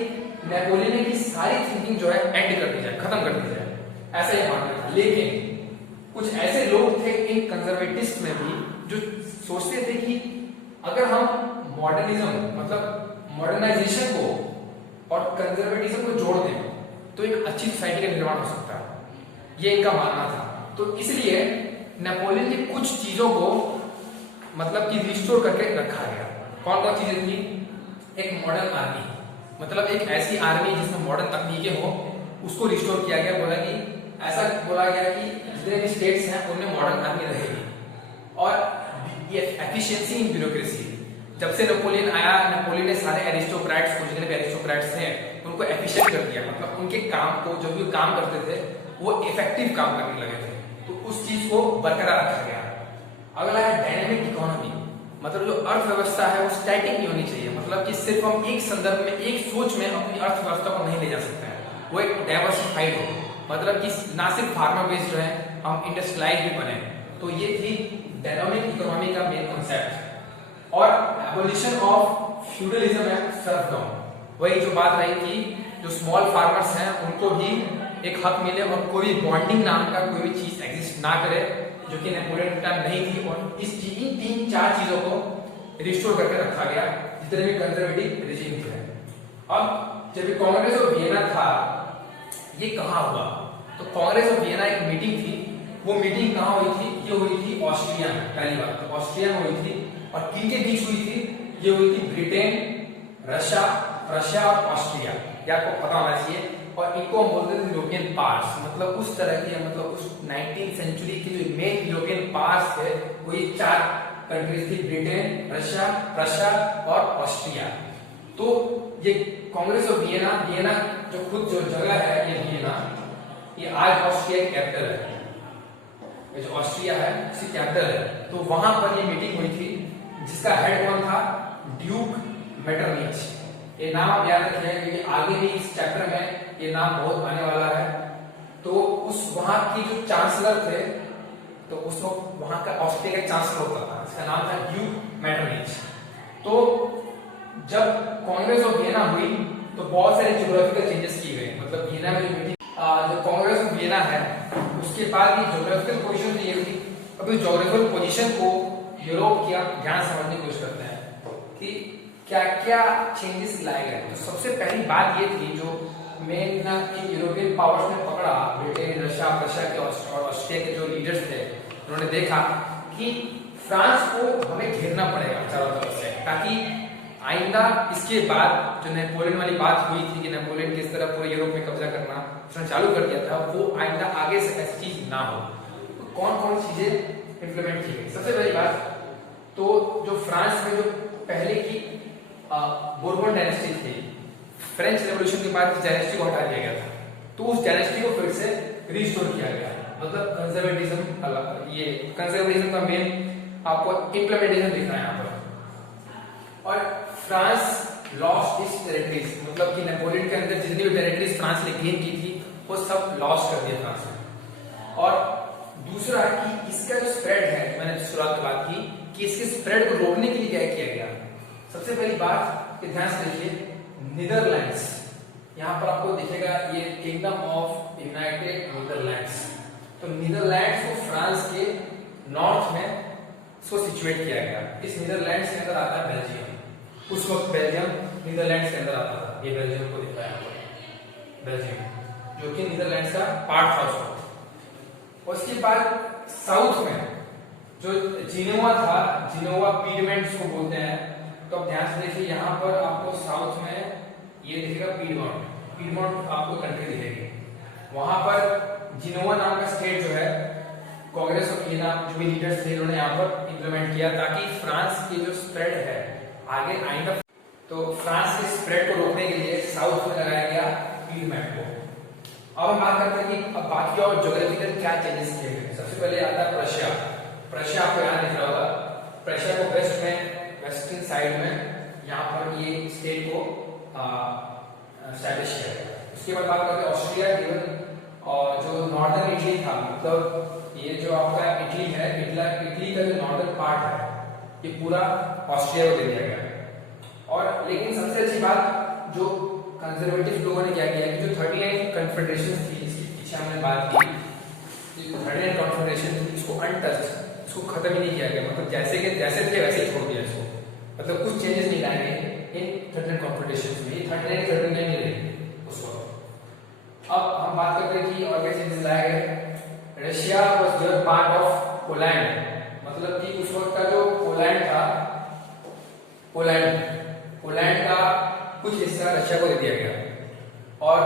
नेपोलियन की सारी थिंकिंग जो है एंड कर दी जाए, खत्म कर दी जाए, ऐसा ही मानना था। लेकिन कुछ ऐसे लोग थे इन कंजर्वेटिस्ट में भी जो सोचते थे कि अगर हम मॉडर्निज्म मतलब मॉडर्नाइजेशन को और कंजर्वेटिज्म को जोड़ दें तो एक अच्छी सोसाइटी का निर्माण हो सकता है, ये इनका मानना था। तो इसलिए नेपोलियन की कुछ चीजों को मतलब कि रिस्टोर करके रखा गया। कौन कौन चीजें थी? एक मॉडर्न आर्मी, मतलब एक ऐसी आर्मी जिसमें मॉडर्न तकनीकें हो, उसको रिस्टोर किया गया। बोला कि ऐसा बोला गया कि जितने भी स्टेट्स हैं उनमें मॉडर्न आर्मी रहेगी। और ये एफिशिएंसी इन ब्यूरोक्रेसी, जब से नेपोलियन आया, नेपोलियन ने सारे एरिस्टोक्रेट्स को, जितने भी एरिस्टोक्रेट्स थे उनको एफिशिएंट कर दिया। मतलब उनके काम को, जो भी काम करते थे वो इफेक्टिव काम करने लगे थे, तो उस चीज को बरकरार रखा गया। अगला है डायनेमिक इकोनॉमी, मतलब जो अर्थव्यवस्था है वो स्टैटिक नहीं होनी चाहिए। मतलब कि सिर्फ हम एक संदर्भ में, एक सोच में अपनी अर्थव्यवस्था को नहीं ले जा सकते हैं, वो एक डाइवर्सिफाइड हो। मतलब कि ना सिर्फ फार्मर बेस्ड रहे, हम इंडस्ट्रियलाइज भी बने। तो ये थी डायनामिक इकोनॉमी का मेन कॉन्सेप्ट। और abolition of feudalism and serfdom, वही जो बात रही कि जो स्मॉल फार्मर्स हैं उनको भी एक हक मिले और कोई बॉन्डिंग नाम का कोई भी चीज एग्जिस्ट ना करे, जो कि नेपोलियन के टाइम नहीं थी। और इन तीन चार चीजों को रिस्टोर करके रखा गया जितने भी कंजर्वेटिव रिजीम थे। अब जब कांग्रेस ऑफ वियना था, ये कहाँ हुआ? तो कांग्रेस ऑफ वियना एक मीटिंग थी। वो मीटिंग कहाँ हुई थी? ये हुई थी ऑस्ट्रिया में। पहली बात ऑस्ट्रिया में हुई थी। और किन के बीच हुई थी? ये हुई थी ब्रिटेन, रशिया और ऑस्ट्रिया। ये आपको पता होना चाहिए। और इनको हम बोलते थे यूरोपियन पावर्स, मतलब उस तरह की, मतलब उस 19th सेंचुरी की जो मेन यूरोपियन पावर्स थे वो ये चार कंट्रीज थी, ब्रिटेन, रशिया और ऑस्ट्रिया। तो ये कांग्रेस ऑफ वियना जो खुद जो जगह है ये वियना, ये आज ऑस्ट्रिया की कैपिटल है। ये जो ऑस्ट्रिया है इसकी कैपिटल है। तो वहां पर ये मीटिंग हुई थी जिसका हेड कौन था? ड्यूक मेटरनिच। ये नाम आप याद रखिए क्योंकि आगे भी इस चैप्टर में ये नाम बहुत आने वाला है। तो उस वहां की जो चांसलर थे, तो उस वक्त वहां का ऑस्ट्रिया का चांसलर होता था, इसका नाम था ड्यूक मेटरनिच। तो जब कांग्रेस ऑफ वियना हुई तो बहुत सारे ज्योग्राफिकल चेंजेस किए गए। मतलब वियना में जो मीटिंग जो कांग्रेस ऑफ वियना है उसके बाद ये ज्योग्राफिकल पोजीशन तो ये थी। अब इस ज्योग्राफिकल पोजीशन को यूरोप का ध्यान समझने की कोशिश करते हैं कि क्या क्या चेंजेस लाए गए। तो सबसे पहली बात ये थी जो मेन यूरोपियन पावर्स ने पकड़ा, ब्रिटेन, रशिया के और ऑस्ट्रिया के जो लीडर्स थे, उन्होंने देखा कि फ्रांस को हमें घेरना पड़ेगा चारों तरफ से, ताकि आइंदा इसके बाद जो नेपोलियन वाली बात हुई थी कि नेपोलियन किस तरह पूरे यूरोप में कब्जा करना उसने चालू कर दिया था, वो आइंदा आगे से ऐसी चीज ना हो। तो कौन कौन चीजें इंप्लीमेंट की गई? सबसे पहली बात तो जो फ्रांस में जो पहले की बोर्बन डायनेस्टी थी, फ्रेंच रेवोल्यूशन के बाद डायनेस्टी को हटा दिया गया था, तो उस डायनेस्टी को फिर से रिस्टोर किया गया। मतलब कंजर्वेटिज्म, ये कंजर्वेटिज्म का मेन आपको इंप्लीमेंटेशन दिख रहा है यहाँ पर। और फ्रांस लॉस्ट इट्स टेरिटरीज, मतलब कि नेपोलियन के अंदर जितनी भी टेरिटरीज फ्रांस ने गेन की थी वो सब लॉस्ट कर दिया फ्रांस ने। और दूसरा कि इसका जो स्प्रेड है, मैंने शुरुआत में बात की कि इसके स्प्रेड को रोकने के लिए क्या किया गया। सबसे पहली बात ध्यान से देखिए, नीदरलैंड्स, यहाँ पर आपको दिखेगा ये किंगडम ऑफ यूनाइटेड नीदरलैंड्स। तो नीदरलैंड्स को फ्रांस के नॉर्थ में इसको सिचुएट किया गया। इस नीदरलैंड्स के अंदर आता है बेल्जियम। उस वक्त बेल्जियम नीदरलैंड्स के अंदर आता था। ये बेल्जियम को दिखा है, बेल्जियम जो कि नीदरलैंड्स का पार्ट था उस वक्त। उसके बाद साउथ में जो जिनोवा था, जिनोवा पीडमेंट्स को बोलते हैं। तो अब ध्यान से देखिए, यहाँ पर आपको साउथ में ये दिखेगा पीडमोंट आपको कंट्री दिखेगी। वहां पर जिनोवा नाम का स्टेट जो है, कांग्रेस ऑफ वियना जो भी लीडर्स थे उन्होंने यहाँ पर इंप्लीमेंट किया ताकि फ्रांस की जो स्प्रेड है आगे आइंदा, तो फ्रांस के स्प्रेड को रोकने के लिए साउथ में लगाया गया पीडमेंट को। अब हम बात करते हैं कि अब बाकी और ज्योग्राफिकल क्या चेंजेस किए गए। सबसे पहले आता है प्रशिया। प्रशिया आपको यहाँ दिख रहा होगा। प्रशिया को वेस्ट में, वेस्टर्न साइड में यहाँ पर ये स्टेट को एस्टैब्लिश किया गया। उसके बाद बात करते हैं ऑस्ट्रिया, और जो नॉर्दर्न इटली था, मतलब ये जो आपका इटली है, इटली का जो नॉर्दर्न पार्ट है ये पूरा ऑस्ट्रिया को दे दिया गया। और लेकिन सबसे अच्छी बात जो कंजर्वेटिव लोगों ने क्या किया कि जो 39 कन्फेडरेशन थी, इसके पीछे हमने बात की, 39 कन्फेडरेशन इसको अनटच्ड, इसको खत्म ही नहीं किया गया। मतलब जैसे के जैसे थे वैसे ही छोड़ दिया इसको, मतलब कुछ चेंजेस नहीं लाए गए इन 39 कॉन्फेडरेशंस में। 39 नहीं रही उस वक्त। अब हम बात करते हैं कि और क्या चेंजेस लाए गए। Russia was given part of Poland, मतलब कि उस वक्त का जो पोलैंड था, पोलैंड का कुछ हिस्सा रशिया को दे दिया गया। और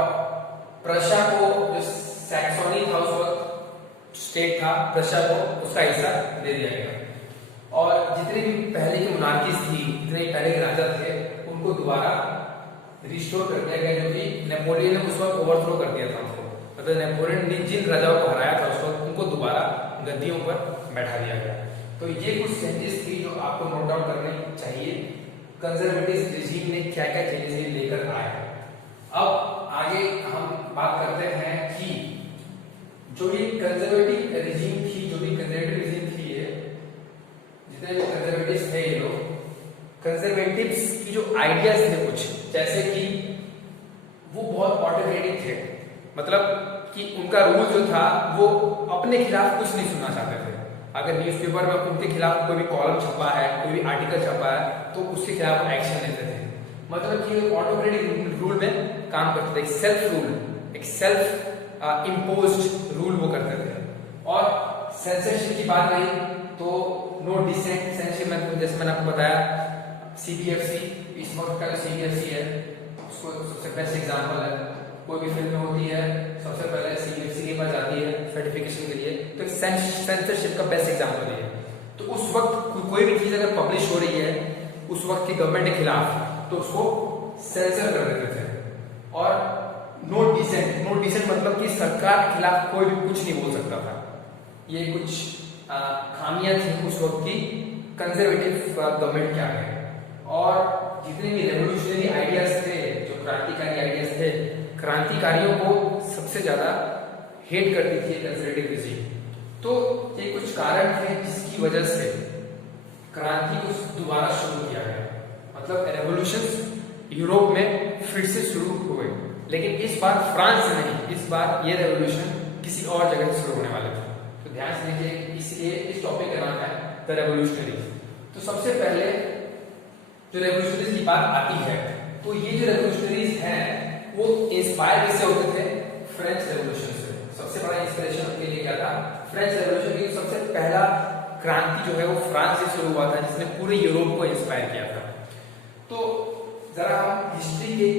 प्रशिया को जो सैक्सोनी था उस वक्त स्टेट था, प्रशिया को उसका हिस्सा दे दिया गया। और जितने भी पहले की मोनार्कीज थी, जितने पहले के राजा थे, उनको दोबारा रिस्टोर कर दिया गया, जो कि नेपोलियन ने उस वक्त ओवरथ्रो कर दिया था उनको। मतलब नेपोलियन ने जिन राजाओं को हराया था उस वक्त, उनको दोबारा गद्दियों पर बैठा दिया गया। तो ये कुछ चेंजेस थी जो आपको नोट डाउन करने चाहिए। कंजर्वेटिव रिजीम ने क्या क्या चेंजेस लेकर आया। अब आगे हम बात करते हैं कि कंजर्वेटिव रिजीम थी, जो भी कंजर्वेटिव रिजीम थी, ये जितने भी कंजर्वेटिव्स थे, ये लोग कंजर्वेटिव्स की जो आइडियाज थे कुछ, जैसे कि वो बहुत ऑटोक्रेटिक थे, मतलब कि उनका रूल जो था वो अपने खिलाफ कुछ नहीं सुनना चाहते थे। अगर न्यूज़पेपर में उनके खिलाफ कोई भी कॉलम छपा है, कोई भी आर्टिकल छपा है, तो उसके खिलाफ एक्शन लेते थे। मतलब कि ऑटोक्रेटिक रूल में काम करते थे, एक सेल्फ इम्पोज्ड रूल वो करते थे। और सेंसरशिप की बात रही तो नो डिसेंट सेंसरशिप में, जैसे मैंने आपको बताया सीबीएफसी, इस वक्त का जो सीबीएफसी है उसको सबसे बेस्ट एग्जांपल है। कोई भी फिल्म होती है सबसे पहले सीबीएफसी के पास जाती है सर्टिफिकेशन के लिए, तो सेंसरशिप का बेस्ट एग्जांपल है। तो उस वक्त कोई भी चीज अगर पब्लिश हो रही है उस वक्त की गवर्नमेंट के खिलाफ, तो उसको सेंसर कर देते थे। और नो डिसेंट मतलब कि सरकार के खिलाफ कोई भी कुछ नहीं बोल सकता था। ये कुछ खामियां थी उस वक्त की कंजर्वेटिव गवर्नमेंट के आगे। और जितने भी रेवोल्यूशनरी आइडियाज थे, जो क्रांतिकारी आइडियाज थे, क्रांतिकारियों को सबसे ज्यादा हेट करती थी कंजर्वेटिव रिजीम। तो ये कुछ कारण थे जिसकी वजह से क्रांति को दोबारा शुरू किया गया। मतलब रेवोल्यूशन यूरोप में फिर से शुरू हुए, लेकिन इस बार फ्रांस से नहीं, इस बार ये रेवोल्यूशन किसी और जगह से शुरू होने वाले थे। तो ध्यान से देखिए, इसलिए इस टॉपिक का नाम है द रेवोल्यूशनरीज। तो सबसे पहले जो रेवोल्यूशनरीज की बात आती है, तो ये जो रेवोल्यूशनरीज हैं वो इंस्पायर किससे होते थे? फ्रेंच रेवोल्यूशन से। सबसे बड़ा इंस्पिरेशन उनके लिए क्या था? French revolution. की सबसे पहला क्रांति जो है वो फ्रांस से शुरू हुआ था, जिसने पूरे यूरोप को इंस्पायर किया था। तो जरा हम हिस्ट्री के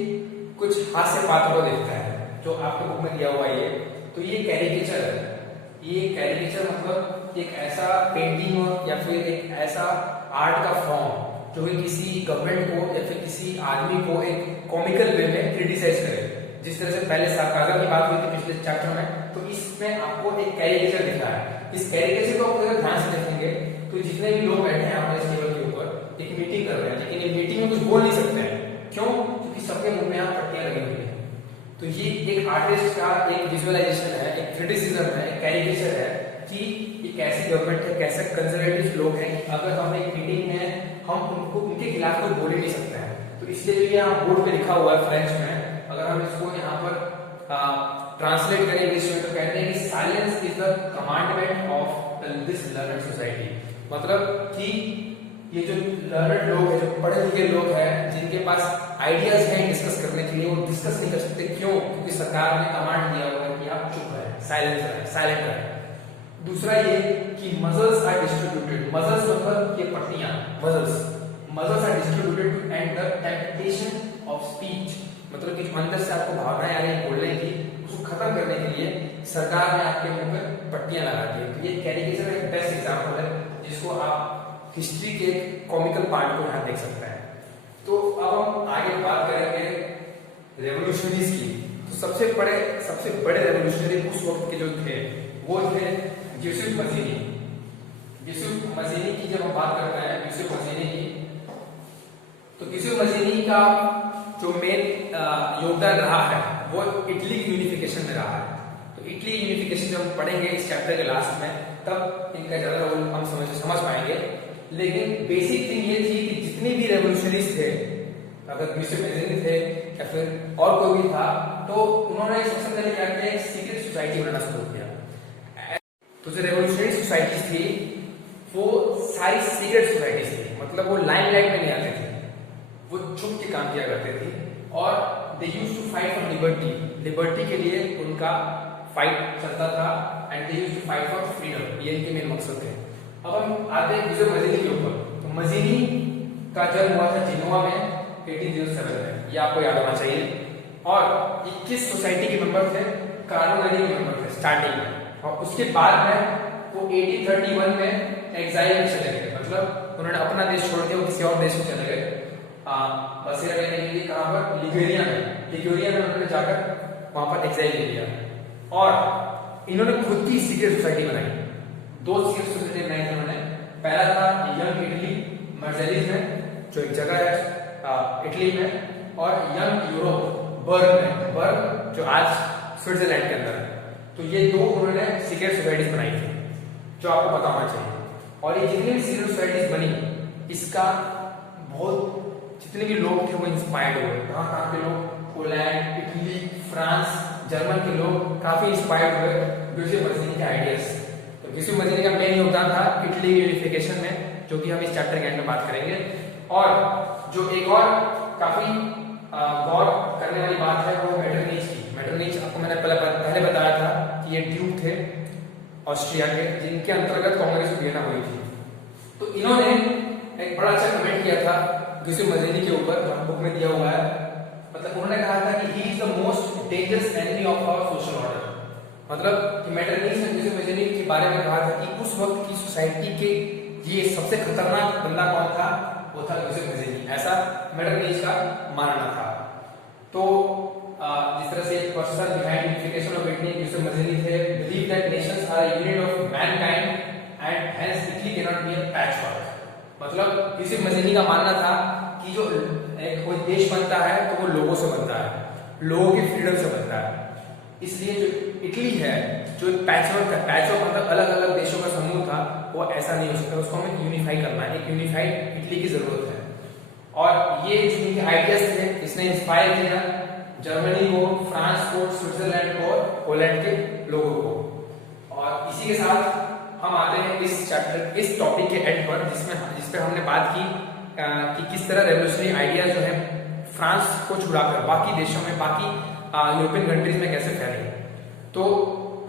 कुछ हास्य पात्रों को देखते हैं, जो आपके बुक में दिया हुआ है। तो ये कैरिकेचर है। ये कैरिकेचर मतलब एक ऐसा पेंटिंग या फिर एक ऐसा आर्ट का फॉर्म जो कि किसी गवर्नमेंट को या फिर किसी आदमी को एक कॉमिकल वे में क्रिटिसाइज करे। जिस तरह से पहले सार्काज़म की बात हुई थी पिछले चैप्टर में, तो इसमें आपको एक कैरिकेचर दिखा है। इस कैरिकेचर को अगर ध्यान से देखेंगे तो जितने भी लोग बैठे हैं हमारे टेबल के ऊपर एक मीटिंग कर रहे हैं, लेकिन ये मीटिंग में कुछ बोल नहीं सकते हैं। क्यों? क्योंकि सबके मुंह में यहाँ पट्टियां लगी हुई है। तो ये एक आर्टिस्ट का एक विजुअलाइजेशन है, एक क्रिटिसिज्म है, एक कैरिकेचर है कि ये कैसी गवर्नमेंट है, कैसे कंजर्वेटिव लोग हैं। अगर हम एक मीटिंग में हम उनको उनके खिलाफ कोई बोल ही नहीं सकते हैं। तो इसलिए जो यहाँ बोर्ड पे लिखा हुआ है फ्रेंच में, अगर हम इसको यहाँ पर ट्रांसलेट करें इंग्लिश में, तो कहते हैं कि silence is the commandment of this learned society. मतलब कि ये जो लर्नड लोग हैं, जो पढ़े लिखे लोग हैं, जिनके पास आइडियाज हैं डिस्कस करने के लिए, वो डिस्कस नहीं कर सकते। क्यों? क्योंकि सरकार ने कमांड दिया हुआ है कि आप चुप रहें, साइलेंट रहें। दूसरा ये कि मजल्स आर डिस्ट्रीब्यूटेड। मजल्स मतलब ये पट्टियां, muzzles are distributed to and the temptation of speech. मतलब कि अंदर से आपको भावनाएं आ रही है बोलने की, उसको खत्म करने के लिए सरकार ने आपके मुंह पे पट्टियां लगा दी है। तो ये कैरिकेचर एक बेस्ट एग्जांपल है, जिसको आप हिस्ट्री के कॉमिकल पार्ट को यहाँ देख सकते हैं। तो अब हम आगे बात करेंगे रेवोल्यूशनरीज की। तो सबसे बड़े रेवोल्यूशनरी उस वक्त के जो थे वो थे यूसुफ मजीनी। यूसुफ मजीनी की जब हम बात करते हैं यूसुफ मजीनी की, तो यूसुफ मजीनी का जो मेन योगदान रहा है वो इटली की यूनिफिकेशन में रहा है। तो इटली यूनिफिकेशन जब हम पढ़ेंगे इस चैप्टर के लास्ट में, तब इनका ज्यादा रोल हम समझ पाएंगे। लेकिन बेसिक थिंग ये थी कि जितने भी रेवोल्यूशनरीज थे, अगर यूसुफ मजीनी थे या फिर और कोई भी था, तो उन्होंने सबसे पहले क्या किया, एक सीक्रेट सोसाइटी बनाना शुरू किया। तो जो रेवोल्यूशनरी सोसाइटीज थी वो सारी सीक्रेट सोसाइटीज थी। मतलब वो लाइमलाइट में नहीं आते थे, वो छुप के काम किया करते थे। और they used to fight for liberty के लिए उनका फाइट चलता था। And they used to fight for freedom, ये इनके मेन मकसद थे। अब हम आते हैं यूसुफ मजीनी के ऊपर। तो मजीनी का जन्म हुआ था जिनोवा में 1807 में, ये आपको याद होना चाहिए। और 21 सोसाइटी के मेंबर थे, कार्डिनली के मेंबर थे स्टार्टिंग में। और उसके बाद में वो 1831 में एग्जाइल में चले गए। मतलब उन्होंने अपना देश छोड़ के वो किसी और देश में चले गए बसेरा लेने के लिए। कहाँ पर? लिगुरिया में उन्होंने जाकर वहां पर एग्जाइल ले लिया। और इन्होंने खुद की सीक्रेट सोसाइटी बनाई। 2 सीक्रेट सोसाइटी बनाई थी उन्होंने। पहला था यंग इटली मर्जेलिस में, जो एक जगह है इटली में, और यंग यूरोप बर्न में, जो आज स्विट्जरलैंड के अंदर है। तो ये 2 उन्होंने सीक्रेट सोसाइटीज बनाई थी जो आपको पता होना चाहिए। और ये जितनी भी सीक्रेट सोसाइटीज बनी, इसका बहुत जितने भी लोग थे वो इंस्पायर्ड हुए। कहाँ के लोग? पोलैंड, इटली, फ्रांस, जर्मन के लोग काफी इंस्पायर्ड हुए गिउसेप मजीनी के आइडियाज। तो गिउसेप मजीनी का मेन योगदान था इटली यूनिफिकेशन में, जो कि हम इस चैप्टर के एंड में बात करेंगे। और जो एक और काफी गौर करने वाली बात है वो मेटरनिच की। मेटरनिच आपको मैंने पहले बताया था कि ये ड्यूक थे ऑस्ट्रिया के, जिनके अंतर्गत कांग्रेस की प्रेरणा हुई थी। तो इन्होंने एक बड़ा अच्छा कमेंट किया था गिउसेप मजीनी के ऊपर, बुक में दिया हुआ है। मतलब उन्होंने कहा था कि he is the most dangerous enemy of our social order. मतलब कि मेटरनिच ने गिउसेप मजीनी के बारे में कहा था कि उस वक्त की सोसाइटी के ये सबसे खतरनाक बंदा कौन था? वो था गिउसेप मजीनी। ऐसा मेटरनिच का मानना था। तो जिस तरह से person behind unification of Italy Giuseppe Mazzini थे, believe that nations are a unit of mankind and hence Italy can not be a patchwork. मतलब गिउसेप मजीनी का मानना था कि जो एक कोई देश बनता है तो वो लोगों से बनता है, लोगों की फ्रीडम से बनता है। इसलिए जो इटली है, जो पैचवर्क है, पैचवर्क मतलब अलग अलग देशों का समूह था, वो ऐसा नहीं हो सकता। उसको हमें यूनिफाई करना है, एक यूनिफाइड इटली की जरूरत है। और ये जो इनके आइडियाज थे, इसने इंस्पायर किया जर्मनी को, फ्रांस को, स्विट्जरलैंड को और पोलैंड के लोगों को। और इसी के साथ हम आते हैं इस चैप्टर, इस टॉपिक के एंड पर, जिसपे हमने बात की कि किस तरह रेवोल्यूशनरी आइडिया जो है फ्रांस को छुड़ाकर बाकी देशों में, बाकी यूरोपियन कंट्रीज में कैसे फैले। तो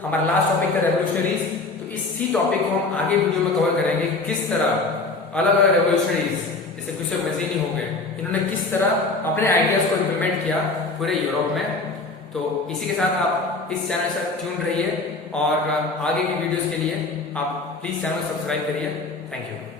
हमारा लास्ट टॉपिक था रेवोल्यूशनरीज। तो इसी टॉपिक को हम आगे वीडियो में कवर करेंगे, किस तरह अलग अलग रेवोल्यूशनरीज जैसे गिउसेप मजीनी हो गए, इन्होंने किस तरह अपने आइडियाज को इम्प्लीमेंट किया पूरे यूरोप में। तो इसी के साथ आप इस चैनल से ट्यून रहिए और आगे की वीडियोस के लिए आप प्लीज चैनल सब्सक्राइब करिए। Thank you.